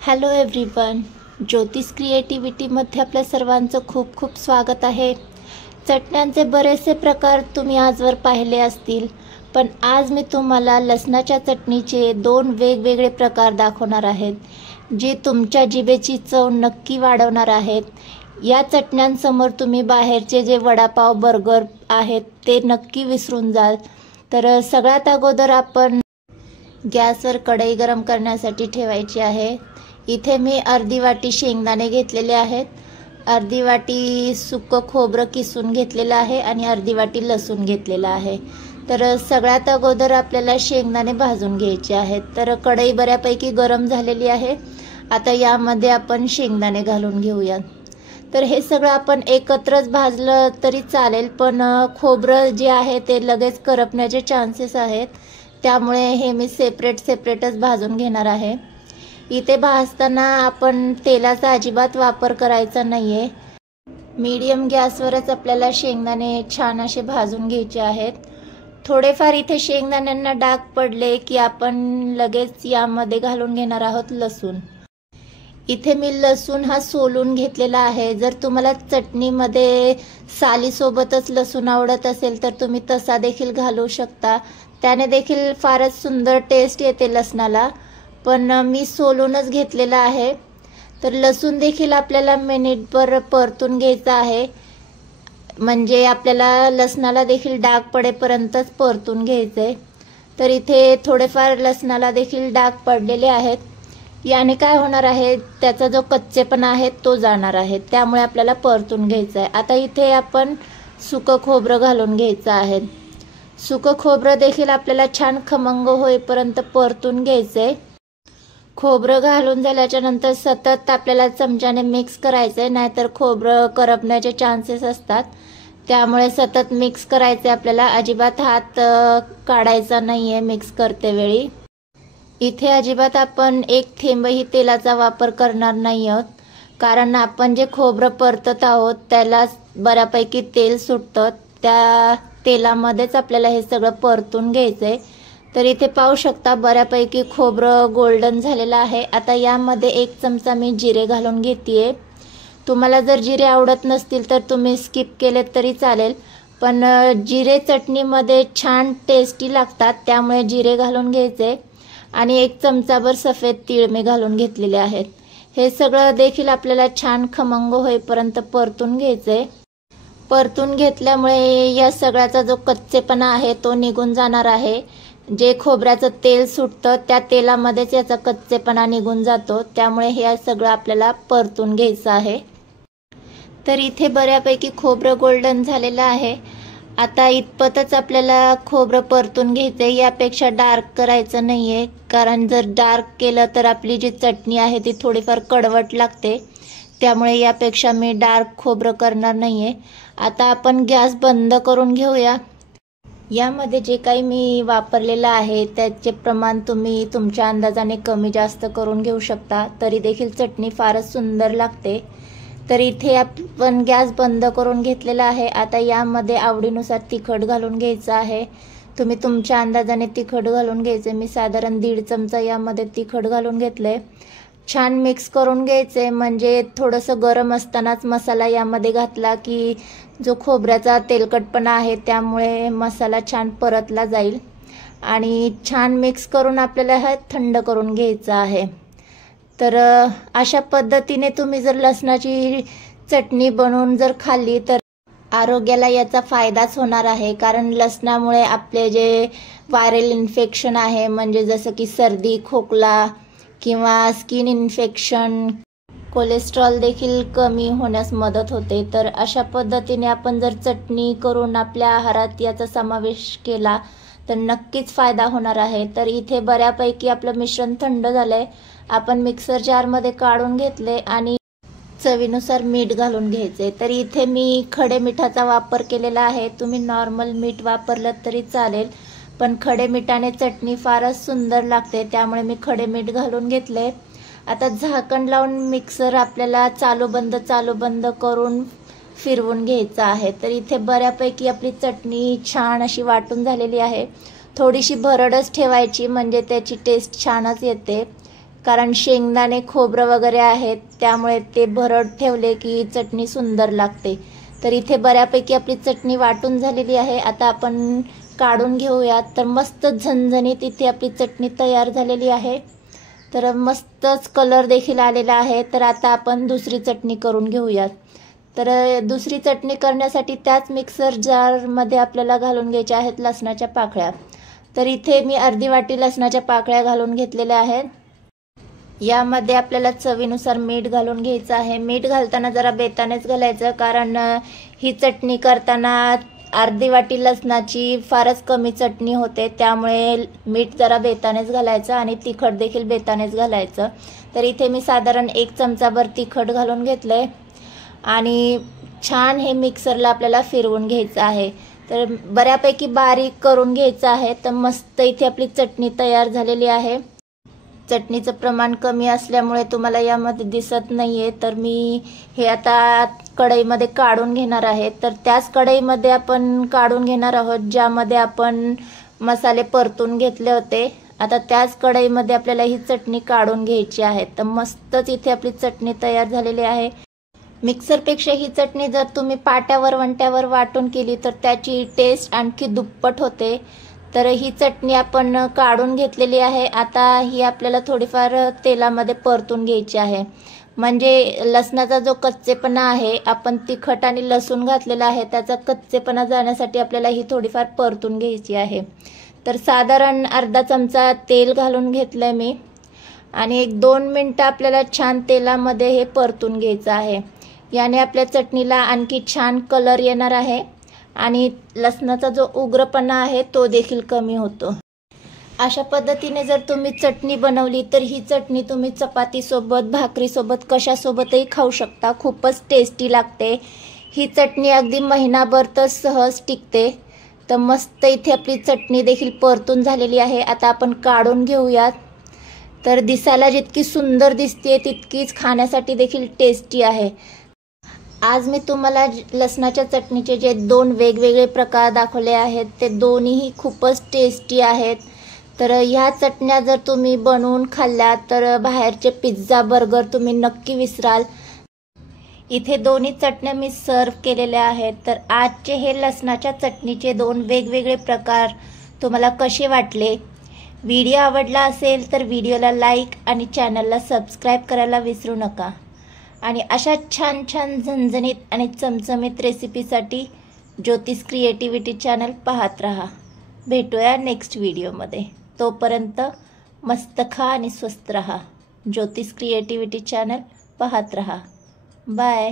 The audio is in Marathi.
हॅलो एव्हरीवन, ज्योतिष क्रिएटिव्हिटीमध्ये आपल्या सर्वांचं खूप खूप स्वागत आहे। चटण्यांचे बरेचसे प्रकार तुम्ही आजवर पाहिले असतील, पण आज मी तुम्हाला लसणाच्या चटणीचे 2 वेगवेगळे प्रकार दाखवणार आहेत, जे तुमच्या जिभेची चव नक्की वाढवणार आहेत। या चटण्यांसमोर तुम्ही बाहेरचे जे वडापाव बर्गर आहेत ते नक्की विसरून जाल। तर सगळ्यात अगोदर आपण गॅसवर कढई गरम करण्यासाठी ठेवायची आहे। इथे मी अर्धी वाटी शेंगदाणे घेतलेले आहेत, अर्धी वाटी सुकं खोबरं किसून घेतलेलं आहे आणि अर्धी वाटी लसूण घेतलेला आहे। तर सगळ्यात अगोदर आपल्याला शेंगदाणे भाजून घ्यायचे आहेत। तर कढई बऱ्यापैकी गरम झालेली आहे। आता यामध्ये आपण शेंगदाणे घालून घेऊयात। तर हे सगळं आपण एकत्रच भाजलं तरी चालेल, पण खोबरं जे आहे ते लगेच करपण्याचे चान्सेस आहेत, त्यामुळे हे मी सेपरेटच भाजून घेणार आहे। इथे भाजताना आपण तेलाचा अजिबात वापर करायचा नाहीये। मीडियम गॅसवरच आपल्याला शेंगदाणे छान असे भाजून घ्यायचे आहेत। थोडेफार इथे शेंगदाण्यांना डाग पडले की आपण लगेच यामध्ये घालून घेणार आहोत लसूण। इथे मी लसूण हा सोलून घेतलेला आहे। जर तुम्हाला चटणीमध्ये सालीसोबतच लसूण आवडत असेल तर तुम्ही तसा देखील घालू शकता, त्याने देखील फारच सुंदर टेस्ट येते लसणाला, पण मी सोलूनच घेतलेला आहे। तर लसूण देखील आपल्याला मिनिटभर परतून घ्यायचा आहे, म्हणजे आपल्याला लसणाला देखील डाग पडेपर्यंतच परतून घ्यायचे। तर इथे थोडेफार लसणाला देखील डाग पडलेले आहेत। याने काय होणार आहे, त्याचा जो कच्चेपणा आहे तो जाणार आहे, त्यामुळे आपल्याला परतून घ्यायचं आहे। आता इथे आपण सुकं खोबरं घालून घ्यायचं आहे। सुकं खोबरं देखील आपल्याला छान खमंग होईपर्यंत परतून घ्यायचंय। खोबरं घालून झाल्याच्या नंतर सतत आपल्याला चमच्याने मिक्स करायचंय, नाहीतर खोबरं करपण्याचे चान्सेस असतात, त्यामुळे सतत मिक्स करायचे आपल्याला। अजिबात हात काढायचा नाहीये मिक्स करते वेळी। इथे अजिबात आपण एक थेंबही तेलाचा वापर करणार नाही आहोत, कारण आपण जे खोबरं परतत आहोत त्याला बऱ्यापैकी तेल सुटतं, त्या तेलामध्येच आपल्याला हे सगळं परतून घ्यायचंय। तर इथे पाहू शकता बऱ्यापैकी खोबरं गोल्डन झालेलं आहे। आता यामध्ये 1 चमचा मी जिरे घालून घेतेय। तुम्हाला जर जिरे आवडत नसतील तर तुम्ही स्किप केले तरी चालेल, पण जिरे चटणीमध्ये छान टेस्टी लागतात, त्यामुळे जिरे घालून घ्यायचे। आणि 1 चमचाभर सफेद तीळ मी घालून घेतलेले आहेत। हे सगळं देखील आपल्याला छान खमंग होईपर्यंत परतून घ्यायचे। परतून घेतल्यामुळे या सगळ्याचा जो कच्चेपणा आहे तो निघून जाणार आहे। जे खोबऱ्याचं तेल सुटतं त्या तेलामध्येच याचा कच्चेपणा निघून जातो, त्यामुळे हे सगळं आपल्याला परतून घ्यायचं आहे। तर इथे बऱ्यापैकी खोबरं गोल्डन झालेलं आहे। आता इतपतच आपल्याला खोबरं परतून घ्यायचंय, यापेक्षा डार्क करायचं नाहीये, कारण जर डार्क केलं तर आपली जी चटणी आहे ती थोडीफार कडवट लागते, त्यामुळे यापेक्षा मी डार्क खोबरं करणार नाहीये। आता आपण गॅस बंद करून घेऊया। यामध्ये जे काही मी वापरलेलं आहे त्याचे प्रमाण तुम्ही तुमच्या अंदाजाने कमी जास्त करून घेऊ शकता, तरी देखील चटणी फारच सुंदर लागते। तर इथे आपण गॅस बंद करून घेतलेला आहे। आता यामध्ये आवडीनुसार तिखट घालून घ्यायचं आहे। तुम्ही तुमच्या अंदाजाने तिखट घालून घ्यायचे। मी साधारण 1.5 चमचा यामध्ये तिखट घालून घेतले। छान मिक्स करून घ्यायचे, म्हणजे थोडंसं गरम असतानाच मसाला यामध्ये घातला की जो खोबऱ्याचा तेलकटपणा आहे त्यामुळे मसाला छान परतला जाईल। आणि छान मिक्स करून आपल्याला हे थंड करून घ्यायचं आहे। तर अशा पद्धतीने तुम्ही जर लसणाची चटणी बनवून जर खाल्ली तर आरोग्याला याचा फायदाच होणार आहे, कारण लसणामुळे आपले जे व्हायरल इन्फेक्शन आहे, म्हणजे जसं की सर्दी खोकला किंवा स्किन इन्फेक्शन, कोलेस्ट्रॉल देखील कमी होण्यास मदत होते। तर अशा पद्धतीने आपण जर चटणी करून आपल्या आहारात याचा समावेश केला तर नक्कीच फायदा होणार आहे। तर इथे बऱ्यापैकी आपलं मिश्रण थंड झालंय। आपण मिक्सर जारमध्ये काढून घेतले आणि चवीनुसार मीठ घालून घ्यायचे। तर इथे मी खडे मिठाचा वापर केलेला आहे, तुम्ही नॉर्मल मीठ वापरलं तरी चालेल, पण खडे मिठाने चटणी फारच सुंदर लागते, त्यामुळे मी खडे मीठ घालून घेतले। आता झाकण लावून मिक्सर आपल्याला चालू बंद करून फिरवून घ्यायचं आहे। तर इथे बऱ्यापैकी आपली चटणी छान अशी वाटून झालेली आहे। थोडीशी भरडच ठेवायची, म्हणजे त्याची टेस्ट छानच येते। कारण शेंगदाणे खोबरं वगैरे आहेत त्यामुळे ते भरड ठेवले की चटणी सुंदर लागते। तर इथे बऱ्यापैकी आपली चटणी वाटून झालेली आहे। आता आपण काढून घेऊयात। तर मस्त झणझणीत इथे आपली चटणी तयार झालेली आहे। तर मस्तच कलर देखील आलेला आहे। तर आता आपण दुसरी चटणी करून घेऊयात। तर दुसरी चटणी करण्यासाठी त्याच मिक्सर जारमध्ये आपल्याला घालून घ्यायच्या आहेत लसणाच्या पाकळ्या। तर इथे मी अर्धी वाटी लसणाच्या पाकळ्या घालून घेतलेल्या आहेत। यामध्ये आपल्याला चवीनुसार मीठ घालून घ्यायचं आहे। मीठ घालताना जरा बेतानेच घालायचं, कारण ही चटणी करताना अर्धी वाटी लसणाची फारच कमी चटणी होते, त्यामुळे मीठ जरा बेतानेच घालायचं आणि तिखट देखील बेतानेच घालायचं। तर इथे मी साधारण 1 चमचाभर तिखट घालून घेतलंय आणि छान हे मिक्सरला आपल्याला फिरवून घ्यायचं आहे। तर बऱ्यापैकी बारीक करून घ्यायचं आहे। तर मस्त इथे आपली चटणी तयार झालेली आहे। चटणीचं प्रमाण कमी असल्यामुळे तुम्हाला यामध्ये दिसत नाहीये। तर मी हे आता कढईमध्ये काढून घेणार आहे। तर त्याच कढईमध्ये आपण काढून घेणार आहोत ज्यामध्ये आपण मसाले परतून घेतले होते। आता त्याच कढईमध्ये आपल्याला ही चटणी काढून घ्यायची आहे। तर मस्तच इथे आपली चटणी तयार झालेली आहे। मिक्सरपेक्षा ही चटणी जर तुम्ही पाट्यावर वंट्यावर वाटून केली तर त्याची टेस्ट आणखी दुप्पट होते। तर ही चटणी आपण काढून घेतलेली आहे। आता ही आपल्याला थोडीफार तेलामध्ये परतून घ्यायची आहे, म्हणजे लसणाचा जो कच्चेपणा आहे, आपण तिखट आणि लसूण घातलेला आहे, त्याचा कच्चेपणा जाण्यासाठी आपल्याला ही थोडीफार परतून घ्यायची आहे। तर साधारण अर्धा चमचा तेल घालून घेतलंय मी आणि 1-2 मिनिटं आपल्याला छान तेलामध्ये हे परतून घ्यायचं आहे। याने आपल्या चटणीला आणखी छान कलर येणार आहे आणि लसणाचा जो उग्रपणा आहे तो देखील कमी होतो। अशा पद्धतीने जर तुम्ही चटणी बनवली तर ही चटणी तुम्ही चपातीसोबत, भाकरीसोबत, कशासोबतही खाऊ शकता। खूपच टेस्टी लागते ही चटणी, अगदी महिनाभर तर सहज टिकते। तर मस्त इथे आपली चटणी देखील परतून झालेली आहे। आता आपण काढून घेऊयात। तर दिसायला जितकी सुंदर दिसते तितकीच खाण्यासाठी देखील टेस्टी आहे। आज मी तुम्हाला लसणाच्या चटणीचे जे 2 वेगवेगळे प्रकार दाखवले आहेत ते दोन्हीही खूपच टेस्टी आहेत। तर ह्या चटण्या जर तुम्ही बनवून खाल्ल्या तर बाहेरचे पिझ्झा, बर्गर तुम्ही नक्की विसराल। इथे दोन्ही चटण्या मी सर्व केलेल्या आहेत। तर आजचे हे लसणाच्या चटणीचे 2 वेगवेगळे प्रकार तुम्हाला कसे वाटले? व्हिडिओ आवडला असेल तर व्हिडिओला लाईक आणि चॅनलला सबस्क्राईब करायला विसरू नका। आणि अशा छान छान झणझणीत आणि चमचमीत रेसिपीसाठी ज्योतिष क्रिएटिव्हिटी चॅनल पाहत राहा। भेटूया नेक्स्ट व्हिडिओमध्ये। तोपर्यंत मस्त खा आणि स्वस्त रहा। ज्योतिष क्रिएटिव्हिटी चॅनल पाहत रहा। बाय।